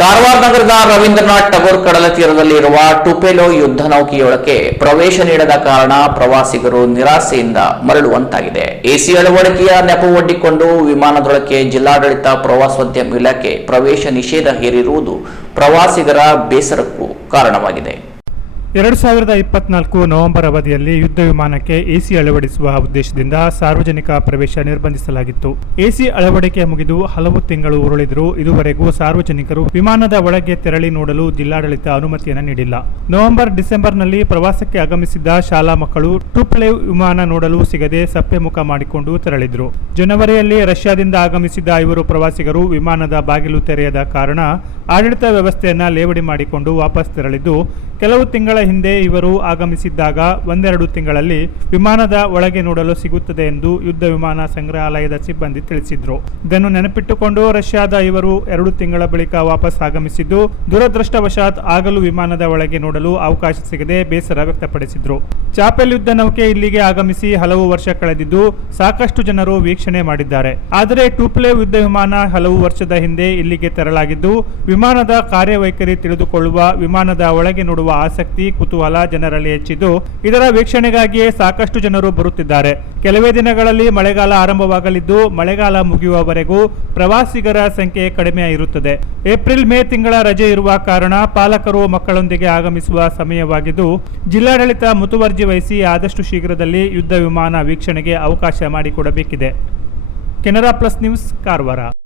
ಕಾರವಾರ ನಗರದ ರವೀಂದ್ರನಾಥ್ ಟಗೋರ್ ಕಡಲ ತೀರದಲ್ಲಿ ಇರುವ ಟುಪೆಲೋ ಯುದ್ಧ ನೌಕೆಯೊಳಕ್ಕೆ ಪ್ರವೇಶ ನೀಡದ ಕಾರಣ ಪ್ರವಾಸಿಗರು ನಿರಾಸೆಯಿಂದ ಮರಳುವಂತಾಗಿದೆ. ಎಸಿ ಅಳವಡಿಕೆಯ ನೆಪವೊಡ್ಡಿಕೊಂಡು ವಿಮಾನದೊಳಕ್ಕೆ ಜಿಲ್ಲಾಡಳಿತ ಪ್ರವಾಸೋದ್ಯಮ ಇಲಾಖೆ ಪ್ರವೇಶ ನಿಷೇಧ ಹೇರಿರುವುದು ಪ್ರವಾಸಿಗರ ಬೇಸರಕ್ಕೂ ಕಾರಣವಾಗಿದೆ. ಎರಡು ಸಾವಿರದ ಇಪ್ಪತ್ನಾಲ್ಕು ನವೆಂಬರ್ ಅವಧಿಯಲ್ಲಿ ಯುದ್ಧ ವಿಮಾನಕ್ಕೆ ಎಸಿ ಅಳವಡಿಸುವ ಉದ್ದೇಶದಿಂದ ಸಾರ್ವಜನಿಕ ಪ್ರವೇಶ ನಿರ್ಬಂಧಿಸಲಾಗಿತ್ತು. ಎಸಿ ಅಳವಡಿಕೆ ಮುಗಿದು ಹಲವು ತಿಂಗಳು ಉರುಳಿದರೂ ಇದುವರೆಗೂ ಸಾರ್ವಜನಿಕರು ವಿಮಾನದ ಒಳಗೆ ತೆರಳಿ ನೋಡಲು ಜಿಲ್ಲಾಡಳಿತ ಅನುಮತಿಯನ್ನು ನೀಡಿಲ್ಲ. ನವೆಂಬರ್ ಡಿಸೆಂಬರ್ನಲ್ಲಿ ಪ್ರವಾಸಕ್ಕೆ ಆಗಮಿಸಿದ್ದ ಶಾಲಾ ಮಕ್ಕಳು ಟ್ರೂಪ್ಲೇವ್ ವಿಮಾನ ನೋಡಲು ಸಿಗದೆ ಸಪ್ಪೆ ಮುಖ ಮಾಡಿಕೊಂಡು ತೆರಳಿದ್ರು. ಜನವರಿಯಲ್ಲಿ ರಷ್ಯಾದಿಂದ ಆಗಮಿಸಿದ್ದ ಇವರು ಪ್ರವಾಸಿಗರು ವಿಮಾನದ ಬಾಗಿಲು ತೆರೆಯದ ಕಾರಣ ಆಡಳಿತ ವ್ಯವಸ್ಥೆಯನ್ನ ಲೇವಡಿ ಮಾಡಿಕೊಂಡು ವಾಪಸ್ ತೆರಳಿದ್ದು, ಕೆಲವು ತಿಂಗಳ ಹಿಂದೆ ಇವರು ಆಗಮಿಸಿದ್ದಾಗ ಒಂದೆರಡು ತಿಂಗಳಲ್ಲಿ ವಿಮಾನದ ಒಳಗೆ ನೋಡಲು ಸಿಗುತ್ತದೆ ಎಂದು ಯುದ್ಧ ವಿಮಾನ ಸಂಗ್ರಹಾಲಯದ ಸಿಬ್ಬಂದಿ ತಿಳಿಸಿದ್ರು. ಇದನ್ನು ನೆನಪಿಟ್ಟುಕೊಂಡು ರಷ್ಯಾದ ಇವರು ಎರಡು ತಿಂಗಳ ಬಳಿಕ ವಾಪಸ್ ಆಗಮಿಸಿದ್ದು, ದುರದೃಷ್ಟವಶಾತ್ ಆಗಲು ವಿಮಾನದ ಒಳಗೆ ನೋಡಲು ಅವಕಾಶ ಸಿಗದೆ ಬೇಸರ ವ್ಯಕ್ತಪಡಿಸಿದ್ರು. ಚಾಪೆಲ್ ಯುದ್ಧ ನೌಕೆ ಇಲ್ಲಿಗೆ ಆಗಮಿಸಿ ಹಲವು ವರ್ಷ ಕಳೆದಿದ್ದು, ಸಾಕಷ್ಟು ಜನರು ವೀಕ್ಷಣೆ ಮಾಡಿದ್ದಾರೆ. ಆದರೆ ಟೂಪ್ಲೆ ಯುದ್ಧ ವಿಮಾನ ಹಲವು ವರ್ಷದ ಹಿಂದೆ ಇಲ್ಲಿಗೆ ತೆರಳಾಗಿದ್ದು, ವಿಮಾನದ ಕಾರ್ಯವೈಖರಿ ತಿಳಿದುಕೊಳ್ಳುವ, ವಿಮಾನದ ಒಳಗೆ ನೋಡುವ ಆಸಕ್ತಿ ಕುತೂಹಲ ಜನರಲ್ಲಿ ಹೆಚ್ಚಿದ್ದು. ಇದರ ವೀಕ್ಷಣೆಗಾಗಿಯೇ ಸಾಕಷ್ಟು ಜನರು ಬರುತ್ತಿದ್ದಾರೆ. ಕೆಲವೇ ದಿನಗಳಲ್ಲಿ ಮಳೆಗಾಲ ಆರಂಭವಾಗಲಿದ್ದು, ಮಳೆಗಾಲ ಮುಗಿಯುವವರೆಗೂ ಪ್ರವಾಸಿಗರ ಸಂಖ್ಯೆ ಕಡಿಮೆ ಇರುತ್ತದೆ. ಏಪ್ರಿಲ್ ಮೇ ತಿಂಗಳ ರಜೆ ಇರುವ ಕಾರಣ ಪಾಲಕರು ಮಕ್ಕಳೊಂದಿಗೆ ಆಗಮಿಸುವ ಸಮಯವಾಗಿದ್ದು, ಜಿಲ್ಲಾಡಳಿತ ಮುತುವರ್ಜಿ ವಹಿಸಿ ಆದಷ್ಟು ಶೀಘ್ರದಲ್ಲಿ ಯುದ್ಧ ವಿಮಾನ ವೀಕ್ಷಣೆಗೆ ಅವಕಾಶ ಮಾಡಿಕೊಡಬೇಕಿದೆ. Canara plus news, Karwar.